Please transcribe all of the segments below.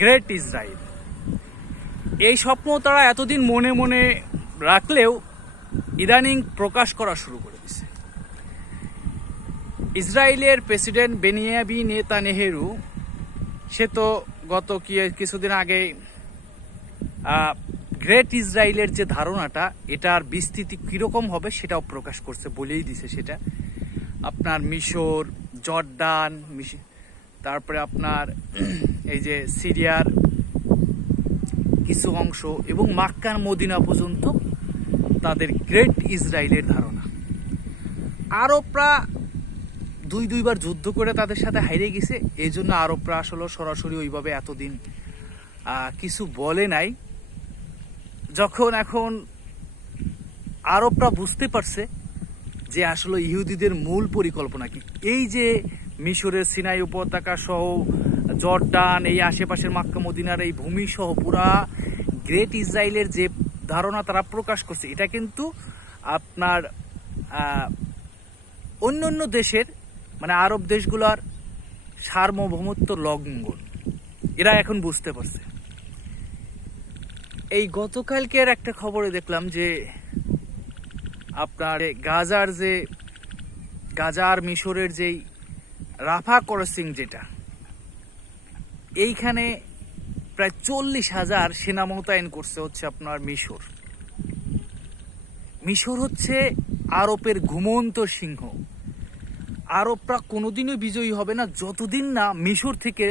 Great Israel. এই স্বপ্ন তারা এতদিন মনে মনে রাখলেও ইদানিং প্রকাশ করা শুরু করে দিয়েছে। ইসরায়েলের প্রেসিডেন্ট বেনিয়ামিন নেতানিয়াহু সে তো গত কিছুদিন আগে গ্রেট ইসরায়েলের যে ধারণাটা, এটার বিস্তৃতি কিরকম হবে সেটাও প্রকাশ করছে, বলেই দিছে সেটা। আপনার মিশর, জর্ডান, তারপরে আপনার এই যে সিরিয়ার কিছু অংশ এবং মক্কা মদিনা পর্যন্ত তাদের গ্রেট ইসরায়েলের ধারণা। আরবরা দুইবার যুদ্ধ করে তাদের সাথে হারিয়ে গেছে, এই জন্য আরবরা আসলে সরাসরি ওইভাবে এতদিন কিছু বলে নাই। যখন এখন আরবরা বুঝতে পারছে যে আসলে ইহুদিদের মূল পরিকল্পনা কি, এই যে মিশরের সিনাই উপত্যকা সহ জর্ডান, এই আশেপাশের মক্কা মদিনার এই ভূমি সহ পুরা গ্রেট ইসরায়েলের যে ধারণা তারা প্রকাশ করছে, এটা কিন্তু আপনার অন্য দেশের মানে আরব দেশগুলোর সার্বভৌমত্ব লঙ্ঘন এরা এখন বুঝতে পারছে। এই গতকালকের একটা খবরে দেখলাম যে আপনার গাজার মিশরের যেই রাফা ক্রসিং, যেটা এইখানে প্রায় 40,000 সেনা মোতায়েন করছে হচ্ছে আপনার মিশর হচ্ছে আরবের ঘুমন্ত সিংহ। আরবরা কোনোদিনও বিজয়ী হবে না যতদিন না মিশর থেকে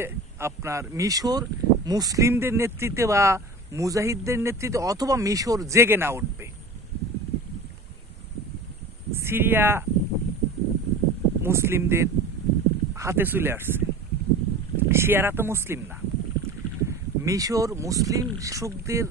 মিশর মুসলিমদের নেতৃত্বে বা মুজাহিদদের নেতৃত্বে অথবা মিশর জেগে না উঠবে। সিরিয়া মুসলিমদের হাতে চলে আসছে, শিয়ারা তো মুসলিম না। মিশর মুসলিম শাসকদের